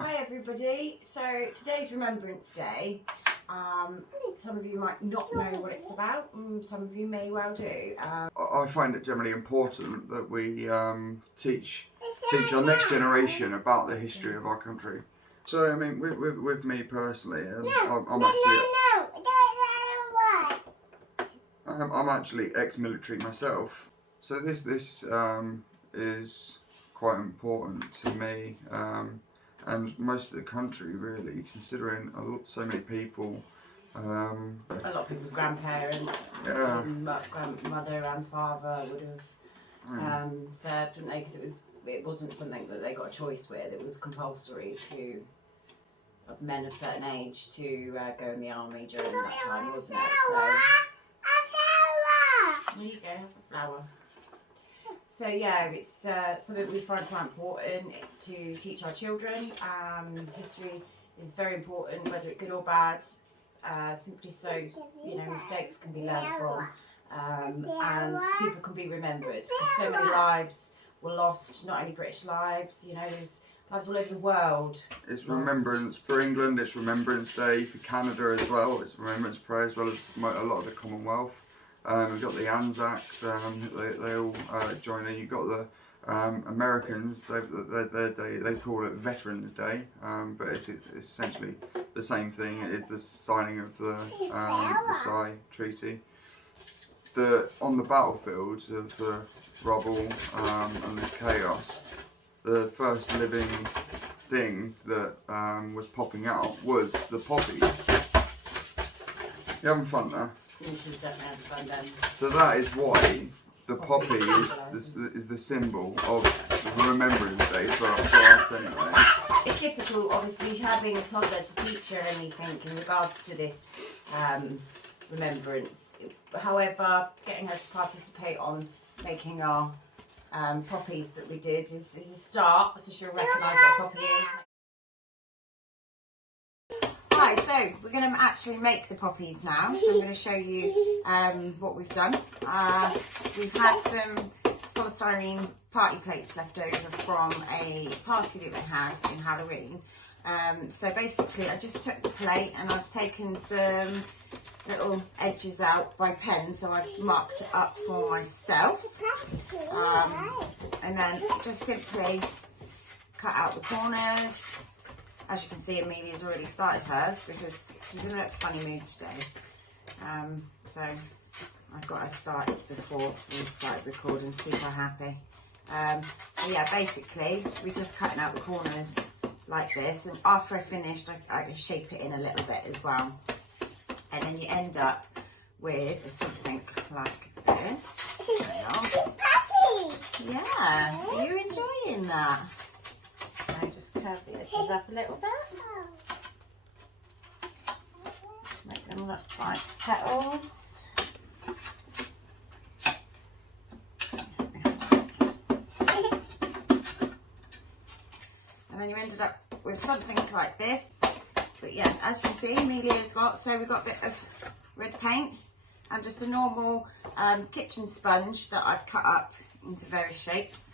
Hi everybody, so today's Remembrance Day. Some of you might not know what it's about, some of you may well do. I find it generally important that we teach our next generation about the history of our country. So I mean, with me personally, I'm actually ex-military myself. So this is quite important to me. And most of the country, really, considering so many people. A lot of people's grandparents, mother and father would have served, didn't they? Because it wasn't something that they got a choice with. It was compulsory of men of certain age to go in the army during that time, wasn't it? So there you go, have a flower. So yeah, it's something we find quite important to teach our children. History is very important, whether it's good or bad. Simply so, mistakes can be learned from, and people can be remembered. Because so many lives were lost, not only British lives, there's lives all over the world. It's Remembrance for England. It's Remembrance Day for Canada as well. It's Remembrance Prayer as well as a lot of the Commonwealth. We've got the Anzacs, they all join in. You've got the Americans, their day, they call it Veterans Day, but it's essentially the same thing. It is the signing of the Versailles Treaty. On the battlefield of the rubble and the chaos, the first living thing that was popping out was the poppies. You having fun there? She's definitely having fun then. So that is why the poppy is the symbol of Remembrance Day for us anyway. It's difficult, obviously, having a toddler to teach her anything in regards to this remembrance. However, getting her to participate on making our poppies that we did is a start, so she'll recognise what a poppy is. Right, so we're going to actually make the poppies now. So I'm going to show you what we've done. We've had some polystyrene party plates left over from a party that we had in Halloween. So basically I just took the plate and I've taken some little edges out by pen, so I've marked it up for myself. And then just simply cut out the corners. As you can see, Emilia's already started hers because she's in a funny mood today. So I've got her started before we started recording to keep her happy. So yeah, basically we're just cutting out the corners like this, and after I finished I can shape it in a little bit as well. And then you end up with something like this. Yeah, are you enjoying that? I just curve the edges up a little bit. Make them look like petals. And then you ended up with something like this. But yeah, as you can see, Emilia's got, so we've got a bit of red paint and just a normal kitchen sponge that I've cut up into various shapes.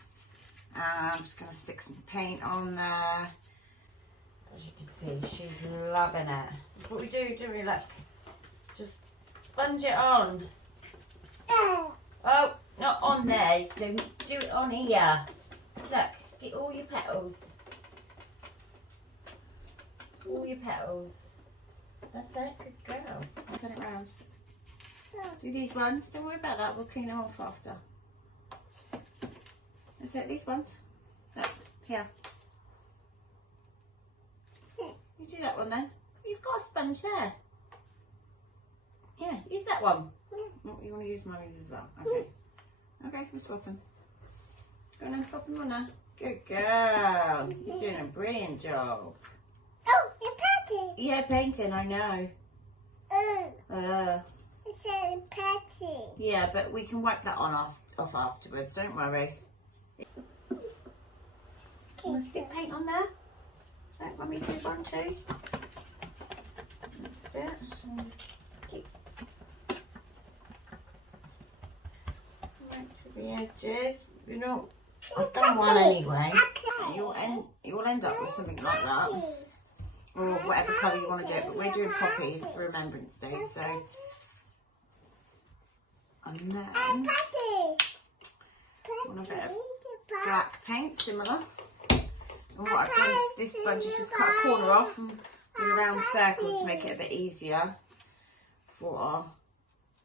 I'm just going to stick some paint on there. As you can see, she's loving it. That's what we do, don't we? Look, just sponge it on. Oh, not on there. Don't do it on here. Look, get all your petals. All your petals. That's it. Good girl. I'll turn it round. Do these ones. Don't worry about that. We'll clean them off after. That's it, these ones. Look, here. You do that one then. You've got a sponge there. Yeah, use that one. Oh, you want to use mummy's as well. Okay. Okay, we're swapping. Go on then, swap them on there. Good girl. You're doing a brilliant job. Oh, you're painting. Yeah, painting, I know. It's a painting. Yeah, but we can wipe that off afterwards, don't worry. Want to stick paint on there? Don't want me to do one too? That's it. Right to the edges. You know, I've done one anyway. You'll end up with something like that, or whatever colour you want to do it. But we're doing poppies for Remembrance Day, so. And then I want a bit of black paint, similar. And what I've done is this bunch is just cut a corner off and do a round circle to make it a bit easier for our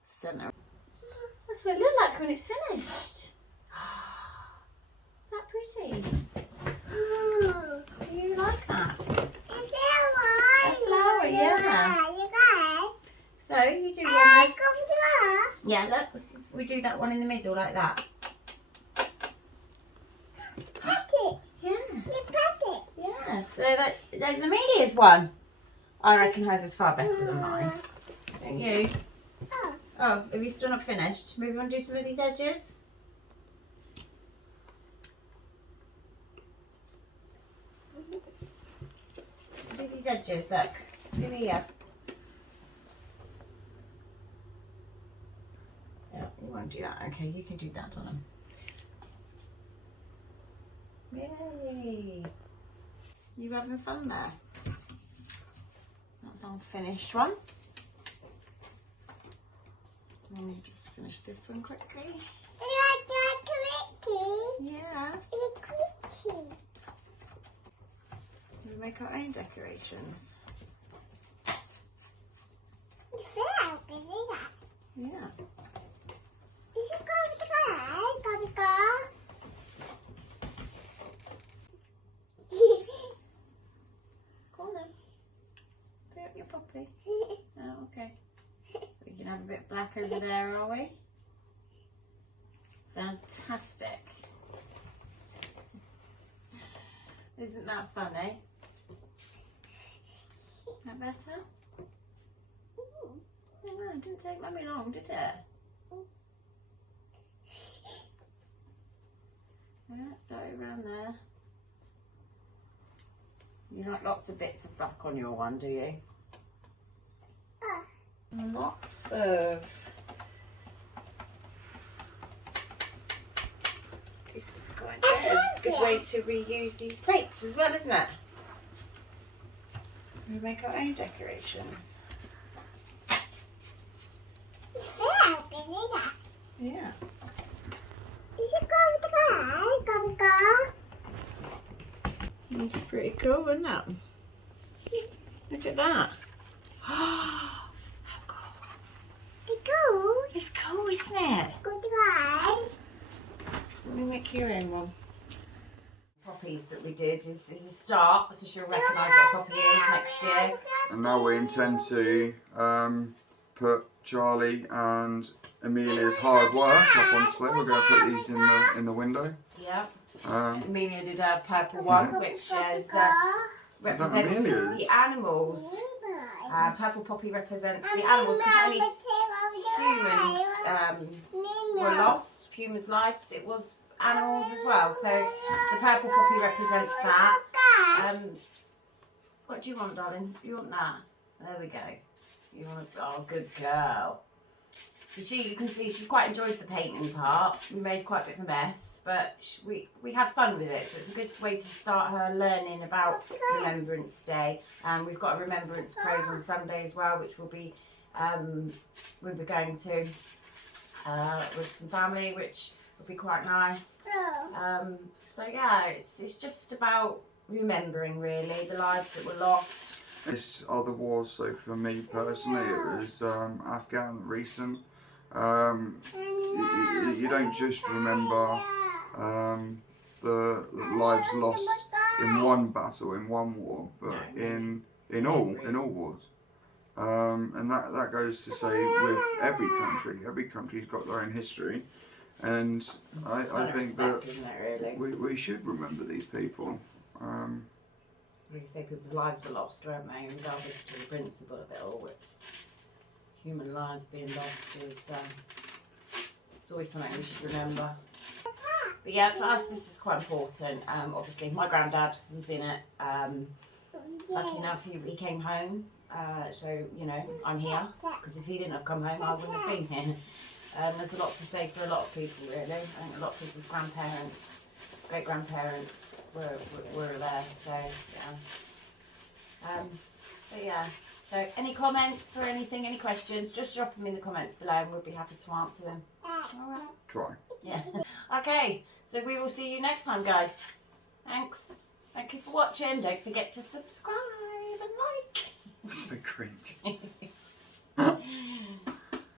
centre. That's what it looks like when it's finished. Is that pretty? Do you like that? A flower, yeah. So you do one. Yeah, look, we do that one in the middle like that. Yeah. Yeah. So there's Emilia's one. I reckon hers is far better than mine. Don't you? Oh, have you still not finished? Maybe you want to do some of these edges? Do these edges, look. Do here. Yeah, you won't do that. Okay, you can do that, Donna. Yay! You having fun there? That's our finished one. Let me just finish this one quickly. Yeah. We make our own decorations. Yeah. Go on then. Put up your poppy. Oh, okay. We can have a bit black over there, are we? Fantastic. Isn't that funny? That better? Oh, wow, it didn't take Mummy long, did it? Yeah, dot it around there. You like lots of bits of black on your one, do you? Lots of. This is quite good. It's a good way to reuse these plates as well, isn't it? We make our own decorations. Yeah. It's pretty cool, isn't it? Look at that. How cool. It's cool, isn't it? Let me make your own one. Poppies that we did is a start, so she'll recognise what a poppy is next year. And now we intend to put Charlie and Emilia's hard work up on display. We're going to put these in the window. Yep. Emilia did a purple one, which represents the animals. Purple poppy represents the animals because only humans were lost, humans' lives. It was animals as well. So the purple poppy represents that. What do you want, darling? You want that? There we go. You want a good girl. So you can see she quite enjoyed the painting part. We made quite a bit of a mess, but we had fun with it. So it's a good way to start her learning about Remembrance Day. And we've got a Remembrance Parade on Sunday as well, which we'll be going to with some family, which will be quite nice. So yeah, it's just about remembering really the lives that were lost. This are the wars, so for me personally it was Afghan recent. You don't just remember the lives lost in one battle, in one war, but in all wars. And that goes to say with every country. Every country's got their own history, and I think that isn't it, really? we should remember these people. Like you say, people's lives were lost, weren't they? And regardless to the principle of it all, it's human lives being lost is it's always something we should remember. But yeah, for us this is quite important. Obviously my granddad was in it. Lucky enough he came home, so you know I'm here, because if he didn't have come home I wouldn't have been here. There's a lot to say for a lot of people really. I think a lot of people's grandparents great grandparents were there. So yeah. But yeah. So any comments or anything, any questions, just drop them in the comments below and we'll be happy to answer them. All right. Try. Yeah. Okay. So we will see you next time, guys. Thanks. Thank you for watching. Don't forget to subscribe and like. The cringe.